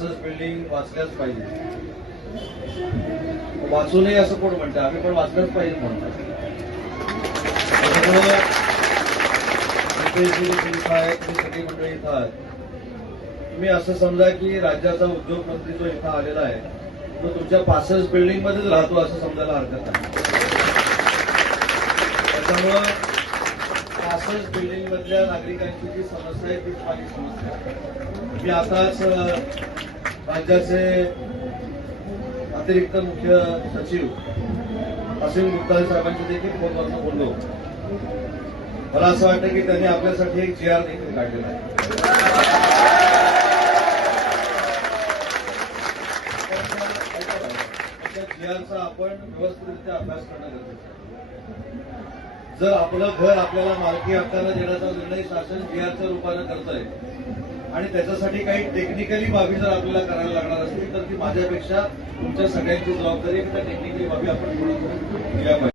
पासच बिल्डिंग वाचल्याच पाहिजे. वाचू नये असं कोण म्हणतं, आम्ही पण वाचलंच पाहिजे म्हणतात. त्याच्यामुळे सगळी मंडळी इथं आहेत. तुम्ही असं समजा की राज्याचा उद्योग मंत्री जो इथं आलेला आहे तो तुमच्या पासच बिल्डिंग मध्येच राहतो असं समजायला हरकत नाही. त्याच्यामुळं पासच बिल्डिंग मधल्या नागरिकांची जी समस्या आहे तीच माझी समस्या आहे. मी आताच राज्याचे अतिरिक्त मुख्य सचिव असीम गुप्ता साहेबांशी देखील फोनवरून बोललो. मला असं वाटतं की त्यांनी आपल्यासाठी एक GR देखील काढलेला आहे. त्या GRचा आपण व्यवस्थितरित्या अभ्यास करणं गरजेचं आहे. जर आपलं घर आपल्याला मालकी हक्कानं देण्याचा निर्णय शासन GRच्या रूपानं करत आहे आणि त्याच्यासाठी काही टेक्निकली बाबी जर आपल्याला करायला लागणार असतील तर ती माझ्यापेक्षा तुमच्या सगळ्यांची जबाबदारी आहे की त्या टेक्निकली बाबी आपण पूर्ण करून दिल्या पाहिजे.